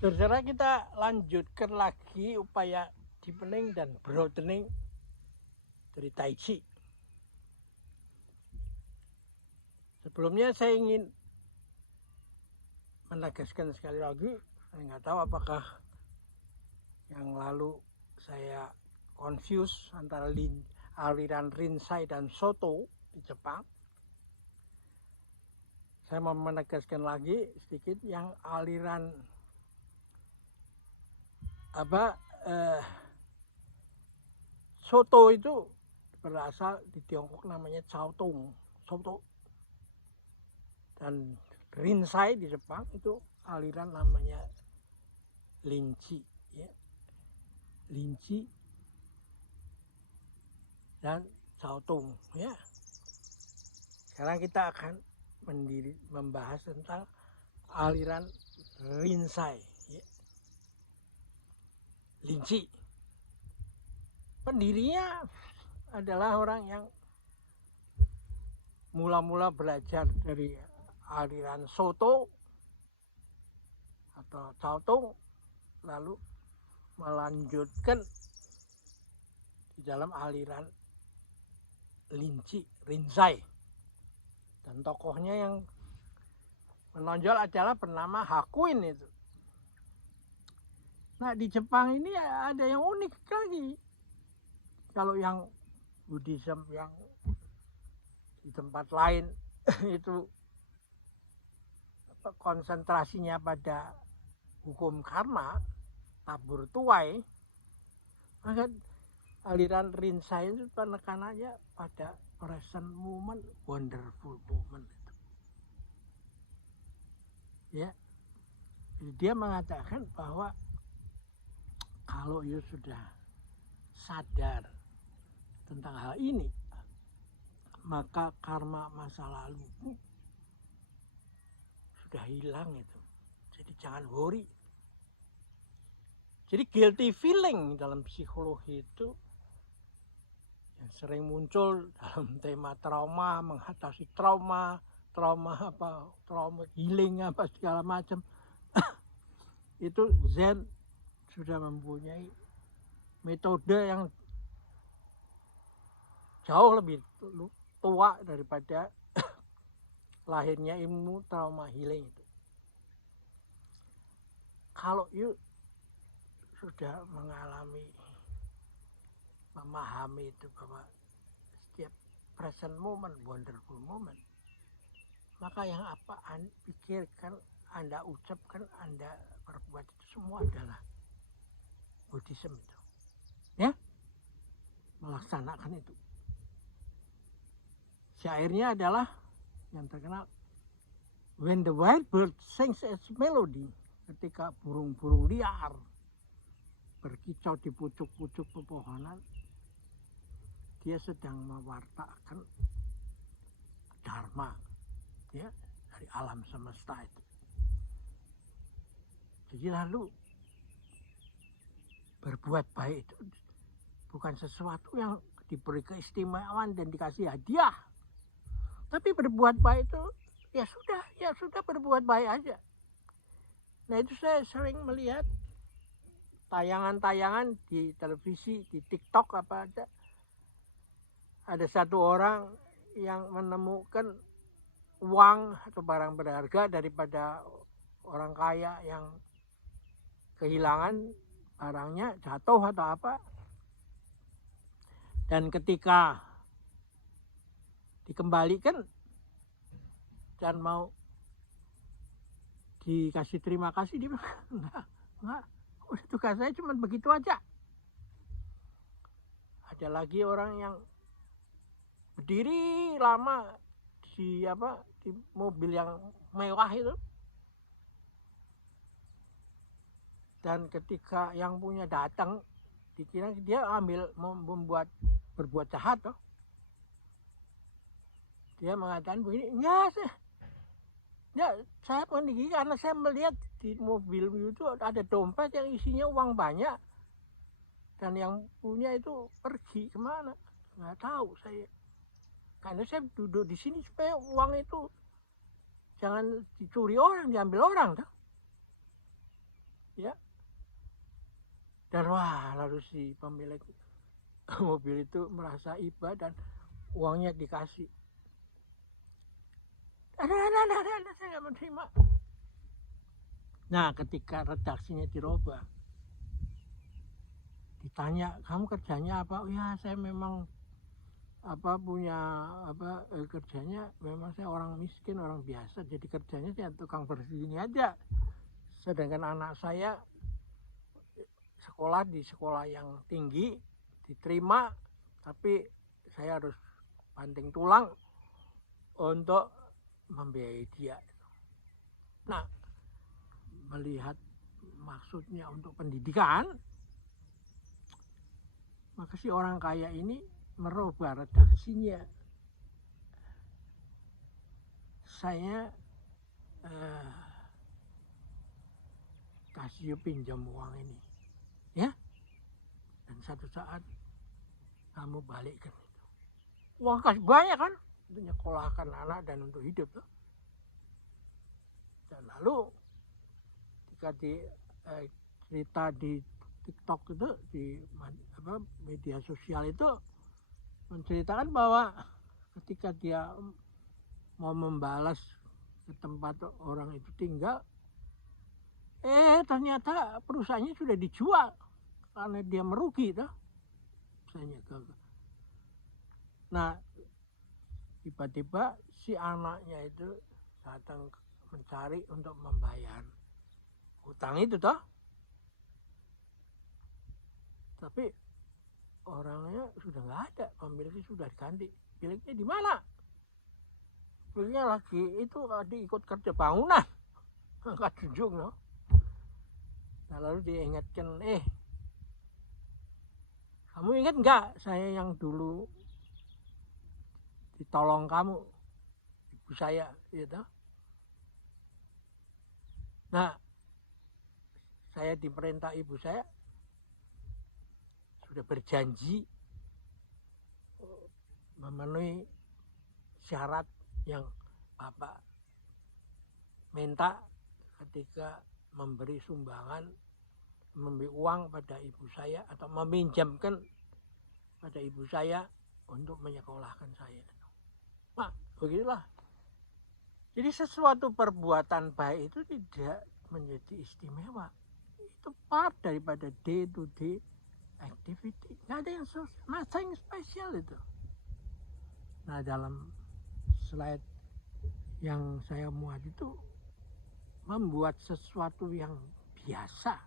Saudara, kita lanjutkan lagi upaya deepening dan broadening dari Tai Chi. Sebelumnya saya ingin menegaskan sekali lagi, saya nggak tahu apakah yang lalu saya confuse antara aliran Rinzai dan Soto di Jepang. Saya mau menegaskan lagi sedikit yang aliran Soto itu berasal di Tiongkok namanya Cao Tong, Soto. Dan Rinzai di Jepang itu aliran namanya Linchi, ya. Linchi dan Cao Tong, ya. Sekarang kita akan membahas tentang aliran Rinzai, ya. Linchi. Pendirinya adalah orang yang mula-mula belajar dari aliran Soto atau Cao Tong, lalu melanjutkan di dalam aliran Linchi, Rinzai. Dan tokohnya yang menonjol adalah bernama Hakuin itu. Nah, di Jepang ini ada yang unik lagi. Kalau yang Buddhism yang di tempat lain itu konsentrasinya pada hukum karma, tabur tuai, maka aliran Rinzai itu penekanannya pada present moment, wonderful moment itu. Ya, jadi dia mengatakan bahwa kalau you sudah sadar tentang hal ini, maka karma masa lalu sudah hilang itu. Jadi jangan worry. Jadi guilty feeling dalam psikologi itu yang sering muncul dalam tema trauma, mengatasi trauma healing apa segala macam. Itu Zen sudah mempunyai metode yang jauh lebih tua daripada lahirnya ilmu trauma healing itu. Kalau you sudah memahami itu bahwa setiap present moment, wonderful moment, maka yang apa Anda pikirkan, Anda ucapkan, Anda perbuat itu semua adalah Buddhism itu. Ya, melaksanakan itu. Syairnya adalah yang terkenal, when the wild bird sings its melody, ketika burung-burung liar berkicau di pucuk-pucuk pepohonan, dia sedang mewartakan dharma, ya, dari alam semesta itu. Jadi lalu berbuat baik itu bukan sesuatu yang diberi keistimewaan dan dikasih hadiah, tapi berbuat baik itu ya sudah berbuat baik aja. Nah, itu saya sering melihat tayangan-tayangan di televisi, di TikTok apa ada satu orang yang menemukan uang atau barang berharga daripada orang kaya yang kehilangan barangnya, jatuh atau apa, dan ketika dikembalikan dan mau dikasih terima kasih, dia bilang enggak, tugas saya cuma begitu aja. Ada lagi orang yang berdiri lama di mobil yang mewah itu, dan ketika yang punya datang, dikira dia berbuat jahat toh. Dia mengatakan begini, saya pergi karena saya melihat di mobil itu ada dompet yang isinya uang banyak, dan yang punya itu pergi kemana nggak tahu saya, karena saya duduk di sini supaya uang itu jangan dicuri orang, diambil orang toh. ya. Dan wah, lalu si pemilik mobil itu merasa iba dan uangnya dikasih. Ada, saya nggak menerima. Nah, ketika redaksinya dirubah, ditanya, kamu kerjanya apa? Oh ya, saya memang kerjanya memang saya orang miskin, orang biasa, jadi kerjanya saya tukang bersih ini aja. Sedangkan anak saya sekolah di sekolah yang tinggi, diterima, tapi saya harus banting tulang untuk membiayai dia. Nah, melihat maksudnya untuk pendidikan, maka si orang kaya ini merubah redaksinya. Saya kasih pinjam uang ini, ya, dan satu saat kamu balikkan itu. Uang kasih banyak kan, untuk nyekolahkan anak dan untuk hidup tuh. Dan lalu ketika cerita di TikTok itu, di media sosial itu menceritakan bahwa ketika dia mau membalas ke tempat orang itu tinggal, ternyata perusahaannya sudah dijual karena dia merugi tuh. Nah, tiba-tiba si anaknya itu datang mencari untuk membayar hutang itu toh. Tapi orangnya sudah nggak ada, pemiliknya sudah diganti. Miliknya di mana? Miliknya lagi itu ikut kerja bangunan, angkat junjung no. Nah, lalu diingatkan, kamu ingat nggak saya yang dulu ditolong kamu, ibu saya, gitu. Nah, saya diperintah ibu saya sudah berjanji memenuhi syarat yang Bapak minta ketika memberi sumbangan, memberi uang pada ibu saya atau meminjamkan pada ibu saya untuk menyekolahkan saya. Nah, begitulah. Jadi sesuatu perbuatan baik itu tidak menjadi istimewa. Itu part daripada day to day activity. Nggak ada yang nothing spesial itu. Nah, dalam slide yang saya muat itu membuat sesuatu yang biasa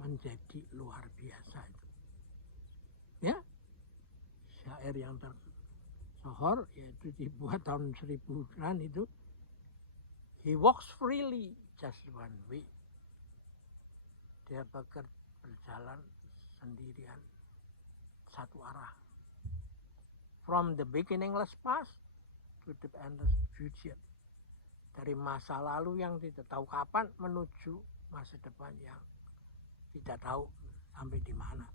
menjadi luar biasa itu. Ya, syair yang tersohor yaitu dibuat tahun 1000-an itu, he walks freely just one way. Dia berjalan sendirian satu arah. From the beginningless past to the endless future. Dari masa lalu yang tidak tahu kapan menuju masa depan yang tidak tahu sampai di mana.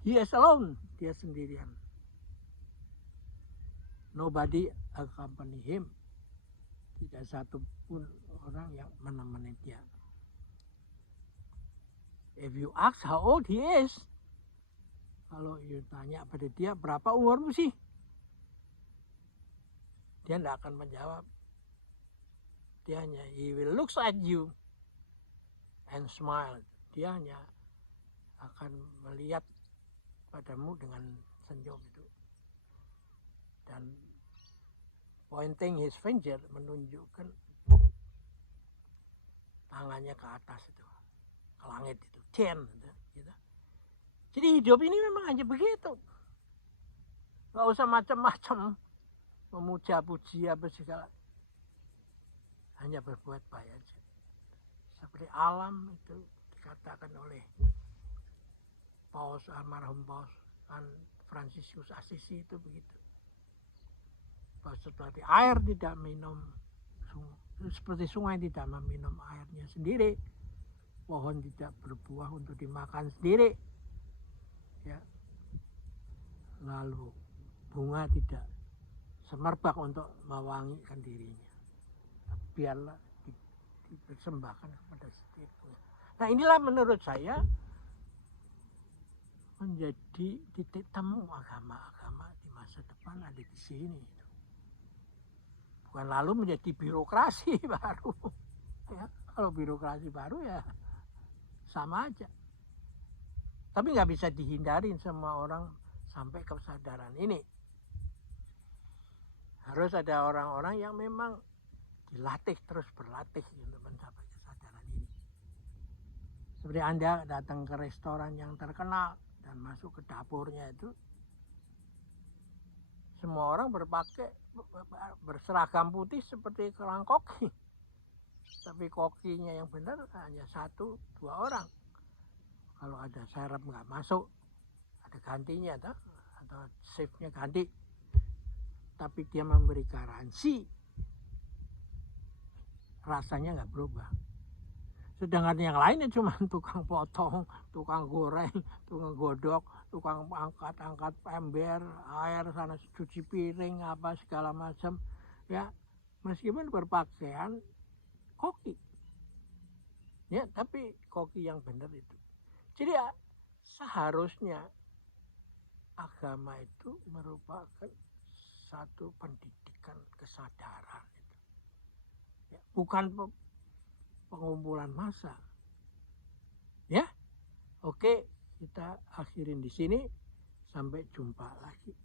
He is alone, dia sendirian. Nobody accompany him. Tidak satu pun orang yang menemani dia. If you ask how old he is, kalau you tanya pada dia berapa umurmu sih, dia tidak akan menjawab. Dia hanya he will look at you and smile. Dia hanya akan melihat padamu dengan senyum itu. Dan pointing his finger, menunjukkan tangannya ke atas itu, ke langit itu, 10 gitu. Jadi hidup ini memang hanya begitu. Gak usah macam-macam memuja-puji apa segala. Hanya berbuat baik aja. Seperti alam itu dikatakan oleh Paus, almarhum Paus Fransiskus Assisi itu begitu. Seperti air tidak minum, seperti sungai tidak meminum airnya sendiri, pohon tidak berbuah untuk dimakan sendiri, ya. Lalu bunga tidak semerbak untuk mewangikan dirinya. Biarlah persembahkan kepada setiap. Nah inilah menurut saya menjadi titik temu agama-agama di masa depan ada di sini. Bukan lalu menjadi birokrasi baru. Ya, kalau birokrasi baru ya sama aja. Tapi nggak bisa dihindarin semua orang sampai kesadaran ini. Harus ada orang-orang yang memang dilatih, terus berlatih untuk mencapai kesadaran ini. Seperti Anda datang ke restoran yang terkenal dan masuk ke dapurnya itu, semua orang berseragam putih seperti kelang koki. Tapi kokinya yang benar hanya 1-2 orang. Kalau ada serep nggak masuk, ada gantinya atau shiftnya ganti. Tapi dia memberi garansi, rasanya nggak berubah. Sedangkan yang lainnya cuma tukang potong, tukang goreng, tukang godok, tukang angkat-angkat ember, air sana cuci piring apa segala macam. Ya, meskipun berpakaian koki. Ya, tapi koki yang benar itu. Jadi ya, seharusnya agama itu merupakan satu pendidikan kesadaran. Ya, bukan pengumpulan massa. Ya, oke, kita akhirin di sini. Sampai jumpa lagi.